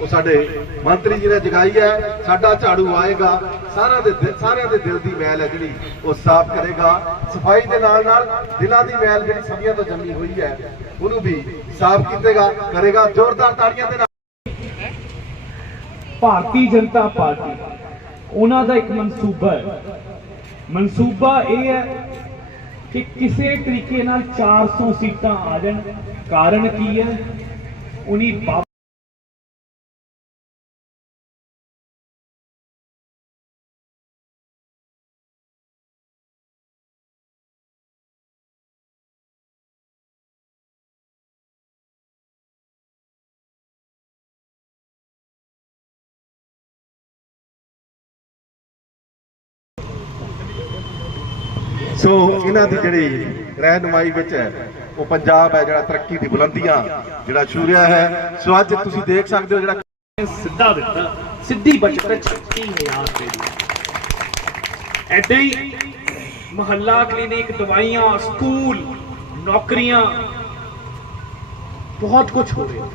ਉਹ ਸਾਡੇ ਮੰਤਰੀ ਜੀ ਨੇ ਜਗਾਈ ਹੈ, ਸਾਡਾ ਝਾੜੂ ਆਏਗਾ, ਸਾਰਿਆਂ ਦੇ ਸਾਰਿਆਂ ਦੇ ਦਿਲ ਦੀ ਮੈਲ ਹੈ ਜਿਹੜੀ ਉਹ ਸਾਫ਼ ਕਰੇਗਾ। ਸਫ਼ਾਈ ਦੇ ਨਾਲ ਨਾਲ ਦਿਲਾਂ ਦੀ ਮੈਲ ਜਿਹੜੀ ਸਦੀਆਂ ਤੋਂ ਜੰਮੀ ਹੋਈ ਹੈ, ਉਹਨੂੰ ਵੀ ਸਾਫ਼ ਕੀਤੇਗਾ, ਕਰੇਗਾ, ਜ਼ੋਰਦਾਰ ਤਾੜੀਆਂ ਦੇ ਨਾਲ। ਭਾਰਤੀ ਜਨਤਾ ਪਾਰਟੀ, ਉਹਨਾਂ ਦਾ ਇੱਕ ਮਨਸੂਬਾ ਹੈ। ਮਨਸੂਬਾ ਇਹ ਹੈ ਕਿ ਕਿਸੇ ਤਰੀਕੇ ਨਾਲ 400 ਸੀਟਾਂ ਆ ਜਾਣ। ਕਾਰਨ ਕੀ ਹੈ? ਉਨੀ ਸੋ ਇਹਨਾਂ ਦੀ ਜਿਹੜੀ ਰਹਿਨਮਾਈ ਵਿੱਚ ਹੈ, ਉਹ ਪੰਜਾਬ ਹੈ, ਜਿਹੜਾ ਤਰੱਕੀ ਦੀ ਬੁਲੰਦੀਆਂ ਜਿਹੜਾ ਛੂ ਰਿਹਾ ਹੈ। ਸੋ ਅੱਜ ਤੁਸੀਂ ਦੇਖ ਸਕਦੇ ਹੋ ਜਿਹੜਾ ਸਿੱਧਾ ਦਿੱਤਾ, ਸਿੱਧੀ ਬਚਤ 36000 ਰੁਪਏ ਦੀ। ਹੀ ਮਹੱਲਾ ਕਲੀਨਿਕ, ਦਵਾਈਆਂ, ਸਕੂਲ, ਨੌਕਰੀਆਂ, ਬਹੁਤ ਕੁਝ ਹੋ ਰਿਹਾ।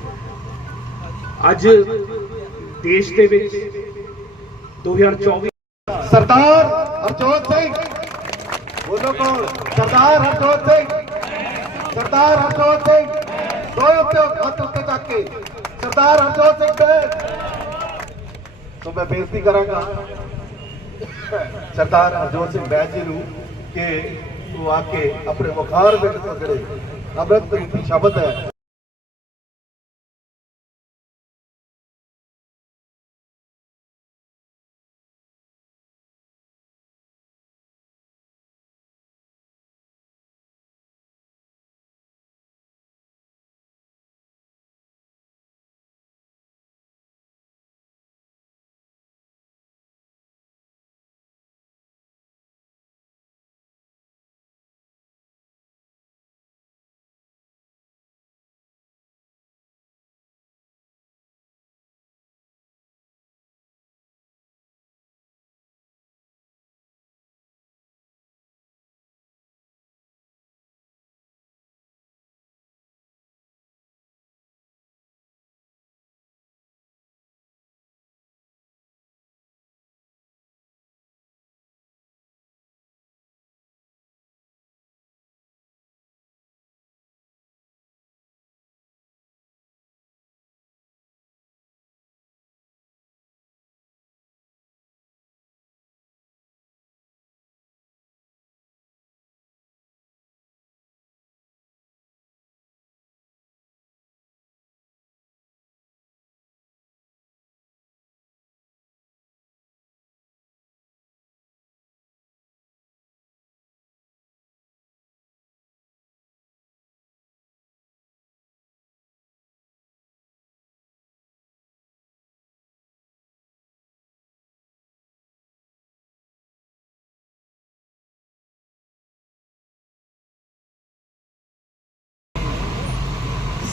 ਅੱਜ ਦੇਸ਼ ਦੇ ਵਿੱਚ 2024 ਸਰਦਾਰ ਹਰਜੋਤ ਸਿੰਘ ਬੋਲੋ ਕੌਣ ਸਰਦਾਰ ਹਰਜੋਤ ਸਿੰਘ, ਸਰਦਾਰ ਹਰਜੋਤ ਸਿੰਘ ਦੋਏ ਉੱਤੇ ਹੱਥ ਉੱਤੇ ਚੱਕ ਕੇ ਸਰਦਾਰ ਹਰਜੋਤ ਸਿੰਘ ਬੈਠ ਸੋ ਮੈਂ ਬੇਨਤੀ ਕਰਾਂਗਾ ਸਰਦਾਰ ਹਰਜੋਤ ਸਿੰਘ ਬੈਜ ਜੀ ਨੂੰ ਕਿ ਉਹ ਆ ਕੇ ਆਪਣੇ ਮੁਖਾਰ ਵਿੱਚ ਤੋਂ ਅੰਮ੍ਰਿਤ ਰੂਪੀ ਸ਼ਬਦ ਹੈ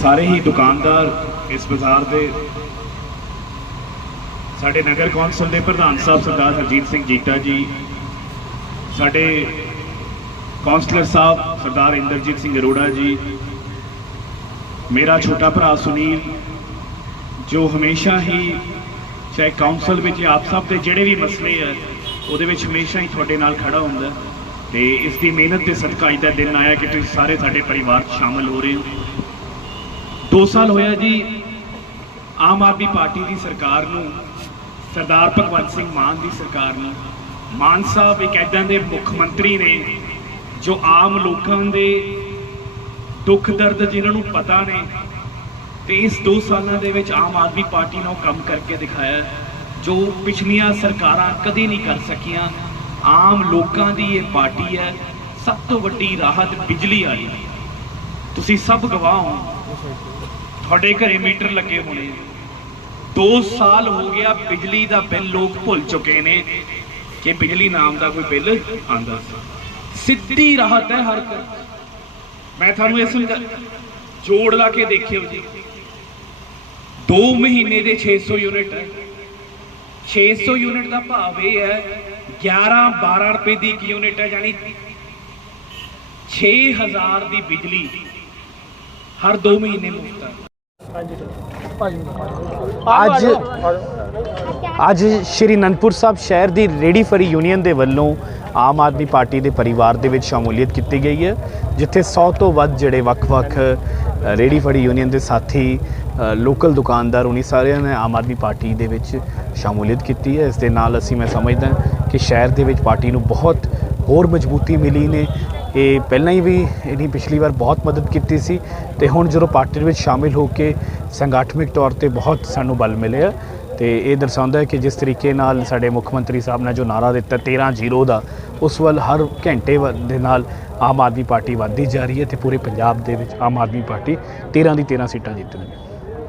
ਸਾਰੇ ਹੀ ਦੁਕਾਨਦਾਰ ਇਸ ਬਾਜ਼ਾਰ ਦੇ ਸਾਡੇ ਨਗਰ ਕੌਂਸਲ ਦੇ ਪ੍ਰਧਾਨ ਸਾਹਿਬ ਸਰਦਾਰ ਹਰਜੀਤ ਸਿੰਘ ਜੀਟਾ ਜੀ, ਸਾਡੇ ਕੌਂਸਲਰ ਸਾਹਿਬ ਸਰਦਾਰ ਇੰਦਰਜੀਤ ਸਿੰਘ ਅਰੋੜਾ ਜੀ, ਮੇਰਾ ਛੋਟਾ ਭਰਾ ਸੁਨੀਲ, ਜੋ ਹਮੇਸ਼ਾ ਹੀ ਚਾਹੇ ਕਾਉਂਸਲ ਵਿੱਚ ਆਪ ਸਭ ਦੇ ਜਿਹੜੇ ਵੀ ਮਸਲੇ ਆ, ਉਹਦੇ ਵਿੱਚ ਹਮੇਸ਼ਾ ਹੀ ਤੁਹਾਡੇ ਨਾਲ ਖੜਾ ਹੁੰਦਾ। ਤੇ ਇਸ ਦੀ ਮਿਹਨਤ ਦੇ ਸਦਕਾ ਅੱਜ ਦਾ ਦਿਨ ਆਇਆ ਕਿ ਤੁਸੀਂ ਸਾਰੇ ਸਾਡੇ ਪਰਿਵਾਰ 'ਚ ਸ਼ਾਮਲ ਹੋ ਰਹੇ ਹੋ। 2 ਸਾਲ ਹੋਇਆ ਜੀ, ਆਮ ਆਦਮੀ ਪਾਰਟੀ ਦੀ ਸਰਕਾਰ ਨੂੰ, ਸਰਦਾਰ ਭਗਵੰਤ ਸਿੰਘ ਮਾਨ ਦੀ ਸਰਕਾਰ ਨੂੰ, ਮਾਨ ਸਾਹਿਬ ਇੱਕ ਐਦਾਂ ਦੇ ਮੁੱਖ ਮੰਤਰੀ ਨੇ ਜੋ ਆਮ ਲੋਕਾਂ ਦੇ ਦੁੱਖ ਦਰਦ ਜਿਨ੍ਹਾਂ ਨੂੰ ਪਤਾ ਨੇ ਤੇ ਇਸ 2 ਸਾਲਾਂ ਦੇ ਵਿੱਚ ਆਮ ਆਦਮੀ ਪਾਰਟੀ ਨੇ ਉਹ ਕੰਮ ਕਰਕੇ ਦਿਖਾਇਆ, ਜੋ ਪਿਛਲੀਆਂ ਸਰਕਾਰਾਂ ਕਦੇ ਨਹੀਂ ਕਰ ਸਕੀਆਂ। ਆਮ ਲੋਕਾਂ ਦੀ ਇਹ ਪਾਰਟੀ ਹੈ, ਸਭ ਤੋਂ ਵੱਡੀ ਰਾਹਤ ਬਿਜਲੀ ਵਾਲੀ। ਤੁਸੀਂ ਸਭ ਗਵਾਹ ਹੋ। ਤੁਹਾਡੇ ਘਰੇ ਮੀਟਰ ਲੱਗੇ ਹੋਣੇ 2 ਸਾਲ ਹੋ ਗਿਆ ਬਿਜਲੀ ਦਾ ਬਿੱਲ ਲੋਕ ਭੁੱਲ ਚੁੱਕੇ ਨੇ ਕਿ ਬਿਜਲੀ ਨਾਮ ਦਾ ਕੋਈ ਬਿੱਲ ਆਂਦਾ ਸੀ। ਸਿੱਧੀ ਰਾਹਤ ਹੈ ਹਰ ਘਰ। ਮੈਂ ਤੁਹਾਨੂੰ ਇਸ ਜੋੜ ਲਾ ਕੇ ਦੇਖਿਓ ਜੀ। 2 ਮਹੀਨੇ ਦੇ 600 ਯੂਨਿਟ ਹੈ। 600 ਯੂਨਿਟ ਦਾ ਭਾਵ ਇਹ ਹੈ 11 12 ਰੁਪਏ ਦੀ ਇੱਕ ਯੂਨਿਟ ਹੈ ਯਾਨੀ 6000 ਦੀ ਬਿਜਲੀ। ਹਰ 2 ਮਹੀਨੇ ਮੁਫਤ ਹੈ ਅੱਜ ਅੱਜ ਸ਼੍ਰੀ ਅਨੰਦਪੁਰ ਸਾਹਿਬ ਸ਼ਹਿਰ ਦੀ ਰੇੜੀ ਫੜੀ ਯੂਨੀਅਨ ਦੇ ਵੱਲੋਂ ਆਮ ਆਦਮੀ ਪਾਰਟੀ ਦੇ ਪਰਿਵਾਰ ਦੇ ਵਿੱਚ ਸ਼ਮੂਲੀਅਤ ਕੀਤੀ ਗਈ ਹੈ ਜਿੱਥੇ 100 ਤੋਂ ਵੱਧ ਜਿਹੜੇ ਵੱਖ-ਵੱਖ ਰੇੜੀ ਫੜੀ ਯੂਨੀਅਨ ਦੇ ਸਾਥੀ ਲੋਕਲ ਦੁਕਾਨਦਾਰ ਉਨੀ ਸਾਰਿਆਂ ਨੇ ਆਮ ਆਦਮੀ ਪਾਰਟੀ ਦੇ ਵਿੱਚ ਸ਼ਮੂਲੀਅਤ ਕੀਤੀ ਹੈ। ਇਸ ਦੇ ਨਾਲ ਅਸੀਂ ਮੈਂ ਸਮਝਦਾ ਕਿ ਸ਼ਹਿਰ ਦੇ ਵਿੱਚ ਪਾਰਟੀ ਨੂੰ ਬਹੁਤ ਹੋਰ ਮਜ਼ਬੂਤੀ ਮਿਲੀ ਨੇ ਇਹ ਪਹਿਲਾਂ ਹੀ ਵੀ ਇਹਨੀ ਪਿਛਲੀ ਵਾਰ ਬਹੁਤ ਮਦਦ ਕੀਤੀ ਸੀ ਤੇ ਹੁਣ ਜਦੋਂ ਪਾਰਟੀ ਦੇ ਵਿੱਚ ਸ਼ਾਮਿਲ ਹੋ ਕੇ ਸੰਗਠਨਿਕ ਤੌਰ ਤੇ ਬਹੁਤ ਸਾਨੂੰ ਬਲ ਮਿਲਿਆ ਤੇ ਇਹ ਦਰਸਾਉਂਦਾ ਹੈ ਕਿ ਜਿਸ ਤਰੀਕੇ ਨਾਲ ਸਾਡੇ ਮੁੱਖ ਮੰਤਰੀ ਸਾਹਿਬ ਨੇ ਜੋ ਨਾਰਾ ਦਿੱਤਾ 13-0 ਦਾ, ਉਸ ਵੱਲ ਹਰ ਘੰਟੇ ਵ- ਦੇ ਨਾਲ ਆਮ ਆਦਮੀ ਪਾਰਟੀ ਵੱਧਦੀ ਜਾ ਰਹੀ ਹੈ ਤੇ ਪੂਰੇ ਪੰਜਾਬ ਦੇ ਵਿੱਚ ਆਮ ਆਦਮੀ ਪਾਰਟੀ 13 ਦੀ 13 ਸੀਟਾਂ ਜਿੱਤਣਗੇ